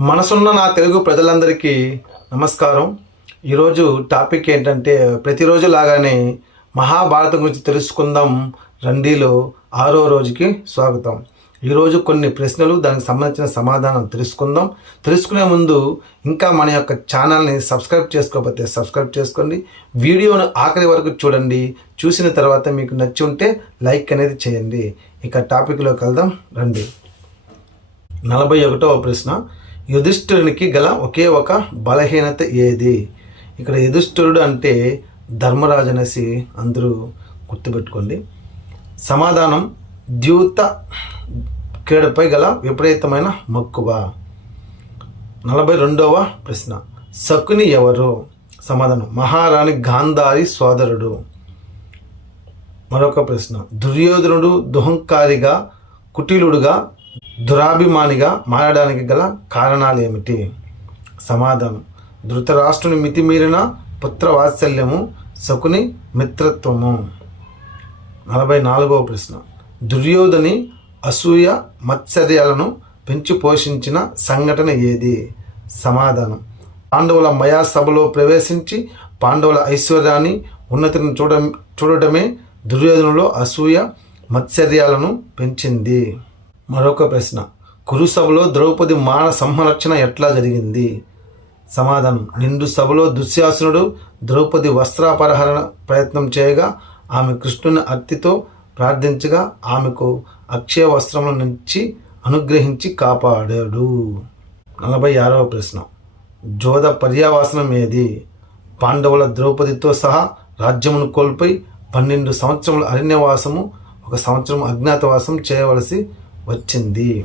మనసున్న నా తెలుగు ప్రజలందరికీ నమస్కారం. ఈరోజు టాపిక్ ఏంటంటే ప్రతిరోజు లాగానే మహాభారతం గురించి తెలుసుకుందాం. రండిలో ఆరో రోజుకి స్వాగతం. ఈరోజు కొన్ని ప్రశ్నలు దానికి సంబంధించిన సమాధానం తెలుసుకుందాం. తెలుసుకునే ముందు ఇంకా మన యొక్క ఛానల్ని సబ్స్క్రైబ్ చేసుకోకపోతే సబ్స్క్రైబ్ చేసుకోండి. వీడియోను ఆఖరి వరకు చూడండి. చూసిన తర్వాత మీకు నచ్చి ఉంటే లైక్ అనేది చేయండి. ఇక టాపిక్లోకి వెళ్దాం. రండి. నలభై ఒకటవ ప్రశ్న. యుధిష్ఠురునికి గల ఒకే ఒక బలహీనత ఏది? ఇక్కడ యుధిష్ఠురుడు అంటే ధర్మరాజు అనేసి అందరూ గుర్తుపెట్టుకోండి. సమాధానం ద్యూత క్రీడపై గల విపరీతమైన మక్కువ. నలభై రెండవ ప్రశ్న. శకుని ఎవరు? సమాధానం మహారాణి గాంధారి సోదరుడు. మరొక ప్రశ్న. దుర్యోధనుడు దుహంకారిగా కుటిలుడుగా దురాభిమానిగా మారడానికి గల కారణాలు ఏమిటి సమాధానం. ధృతరాష్ట్రుని మితిమీరిన పుత్రవాత్సల్యము శకుని మిత్రత్వము. నలభై నాలుగవ ప్రశ్న. దుర్యోధని అసూయ మత్సర్యాలను పెంచి పోషించిన సంఘటన ఏది? సమాధానం. పాండవుల మయా సభలో ప్రవేశించి పాండవుల ఐశ్వర్యాన్ని ఉన్నతిని చూడ చూడటమే దుర్యోధనలో అసూయ మత్సర్యాలను పెంచింది. మరొక ప్రశ్న. కురుసభలో ద్రౌపది మాన సంహరక్షణ ఎట్లా జరిగింది? సమాధానం. నిండు సభలో దుశ్శాసనుడు ద్రౌపది వస్త్రాపరహరణ ప్రయత్నం చేయగా ఆమె కృష్ణుని అత్తితో ప్రార్థించగా ఆమెకు అక్షయ వస్త్రముల నుంచి అనుగ్రహించి కాపాడాడు. నలభై ఆరవ ప్రశ్న. జోద పర్యావాసనం ఏది? పాండవుల ద్రౌపదితో సహా రాజ్యమును కోల్పోయి పన్నెండు సంవత్సరముల అరణ్యవాసము ఒక సంవత్సరం అజ్ఞాతవాసం చేయవలసి వచ్చింది.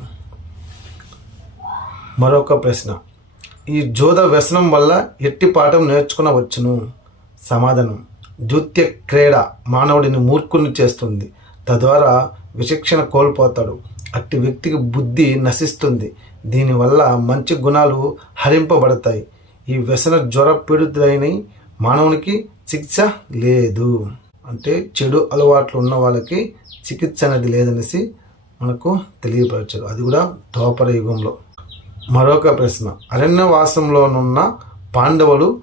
మరొక ప్రశ్న. ఈ జోద వ్యసనం వల్ల ఎట్టి పాఠం నేర్చుకునవచ్చును సమాధానం. నృత్య క్రీడ మానవుడిని మూర్ఖుని చేస్తుంది. తద్వారా విచక్షణ కోల్పోతాడు. అట్టి వ్యక్తికి బుద్ధి నశిస్తుంది. దీనివల్ల మంచి గుణాలు హరింపబడతాయి. ఈ వ్యసన జ్వర పీడితులైన మానవునికి చికిత్స లేదు. అంటే చెడు అలవాట్లు ఉన్న వాళ్ళకి చికిత్స అనేది లేదనేసి మనకు తెలియపరచారు అది కూడా ద్వాపర యుగంలో. మరొక ప్రశ్న. అరణ్యవాసంలోనున్న పాండవులు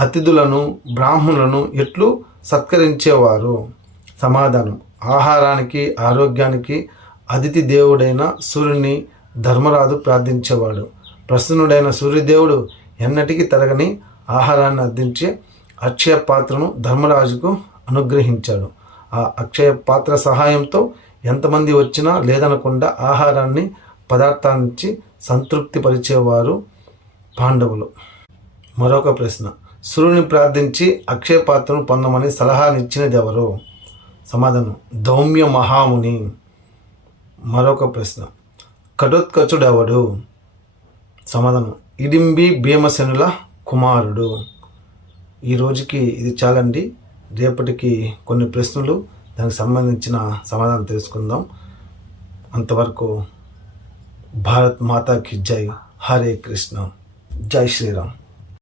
అతిథులను బ్రాహ్మణులను ఎట్లు సత్కరించేవారు? సమాధానం. ఆహారానికి ఆరోగ్యానికి అతిథి దేవుడైన సూర్యుని ధర్మరాజు ప్రార్థించేవాడు. ప్రసన్నుడైన సూర్యదేవుడు ఎన్నటికీ తరగని ఆహారాన్ని అందించే అక్షయ పాత్రను ధర్మరాజుకు అనుగ్రహించాడు. ఆ అక్షయ పాత్ర సహాయంతో ఎంతమంది వచ్చినా లేదనకుండా ఆహారాన్ని పదార్థాన్ని సంతృప్తి పరిచేవారు పాండవులు. మరొక ప్రశ్న. సూర్యుని ప్రార్థించి అక్షయపాత్రను పొందమని సలహానిచ్చినది ఎవరు సమాధానం. దౌమ్య మహాముని. మరొక ప్రశ్న. కటోత్కచుడెవడు సమాధానం. ఇడింబి భీమసేనుల కుమారుడు. ఈ రోజుకి ఇది చాలండి. రేపటికి కొన్ని ప్రశ్నలు దానికి సంబంధించిన సమాధానం తెలుసుకుందాం. అంతవరకు భారత్ మాతాకి జై. హరే కృష్ణ. జై శ్రీరామ్.